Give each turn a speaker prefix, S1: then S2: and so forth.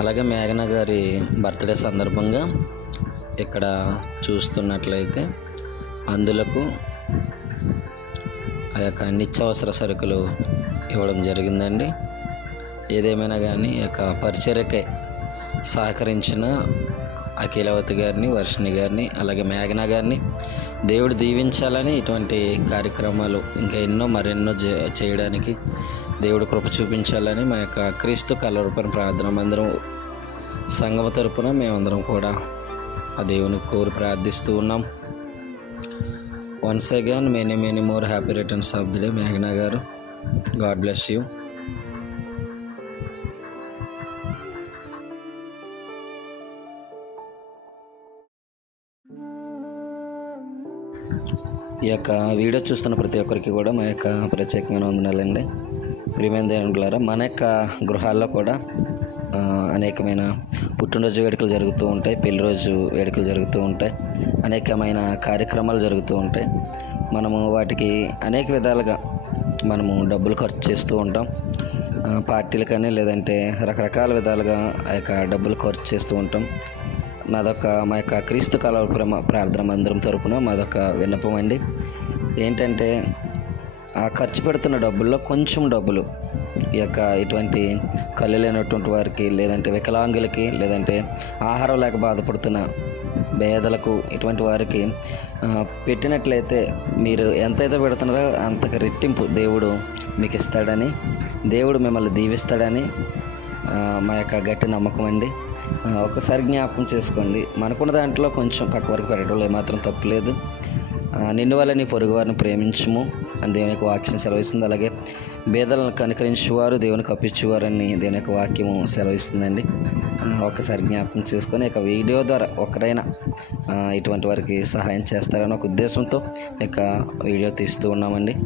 S1: అలాగే మేఘన గారి బర్త్డే సందర్భంగా ఇక్కడ చూస్తున్నట్లయితే అందులకు ఆ యొక్క నిత్యావసర సరుకులు ఇవ్వడం జరిగిందండి. ఏదేమైనా కానీ ఈ యొక్క పరిచర్యకై సహకరించిన అఖిలవతి గారిని వర్షిణి గారిని అలాగే మేఘన గారిని దేవుడు దీవించాలని ఇటువంటి కార్యక్రమాలు ఇంకా ఎన్నో మరెన్నో చేయడానికి దేవుడు కృప చూపించాలని మా యొక్క క్రీస్తు కలవరపని ప్రార్థన. మందిరం సంగమ తరపున మేమందరం కూడా ఆ దేవుని కోరి ప్రార్థిస్తూ ఉన్నాం. Once again many many more happy returns of the day మేఘనా గారు గాడ్ బ్లెస్ యూ ఈ యొక్క వీడియో చూస్తున్న ప్రతి ఒక్కరికి కూడా మా యొక్క ప్రత్యేకమైన వందనాలండి. ప్రియమైన దేవునులారా మన యొక్క గృహాల్లో కూడా అనేకమైన పుట్టినరోజు వేడుకలు జరుగుతూ ఉంటాయి పెళ్ళి రోజు వేడుకలు జరుగుతూ ఉంటాయి అనేకమైన కార్యక్రమాలు జరుగుతూ ఉంటాయి. మనము వాటికి అనేక విధాలుగా మనము డబ్బులు ఖర్చు చేస్తూ ఉంటాం. పార్టీలకని లేదంటే రకరకాల విధాలుగా ఆ యొక్క డబ్బులు ఖర్చు చేస్తూ ఉంటాం. నాదొక మా యొక్క క్రీస్తు కాల ప్రార్థన మందిరం తరపున మాదొక విన్నపం అండి. ఏంటంటే ఆ ఖర్చు పెడుతున్న డబ్బుల్లో కొంచెం డబ్బులు. ఈ యొక్క ఇటువంటి కళ్ళు లేనటువంటి వారికి లేదంటే వికలాంగులకి లేదంటే ఆహారం లేక బాధపడుతున్న పేదలకు ఇటువంటి వారికి పెట్టినట్లయితే మీరు ఎంతైతే పెడుతున్నారో అంతకు రెట్టింపు దేవుడు మీకు ఇస్తాడని దేవుడు మిమ్మల్ని దీవిస్తాడని మా యొక్క గట్టి నమ్మకం అండి. ఒకసారి జ్ఞాపకం చేసుకోండి. మనకున్న దాంట్లో కొంచెం పక్క వరకు పెట్టడంలో ఏమాత్రం తప్పులేదు లేదు. నిన్ను వల్ల నీ పొరుగు వారిని ప్రేమించము. అని దేవుని యొక్క వాక్యం సెలవిస్తుంది. అలాగే భేదాలను కనుకరించేవారు దేవుని కప్పించేవారని దేవుని యొక్క వాక్యము సెలవిస్తుందండి. ఒకసారి జ్ఞాపకం చేసుకొని ఇక వీడియో ద్వారా ఒకరైనా ఇటువంటి వారికి సహాయం చేస్తారని ఒక ఉద్దేశంతో ఇక వీడియో తీస్తూ ఉన్నామండి.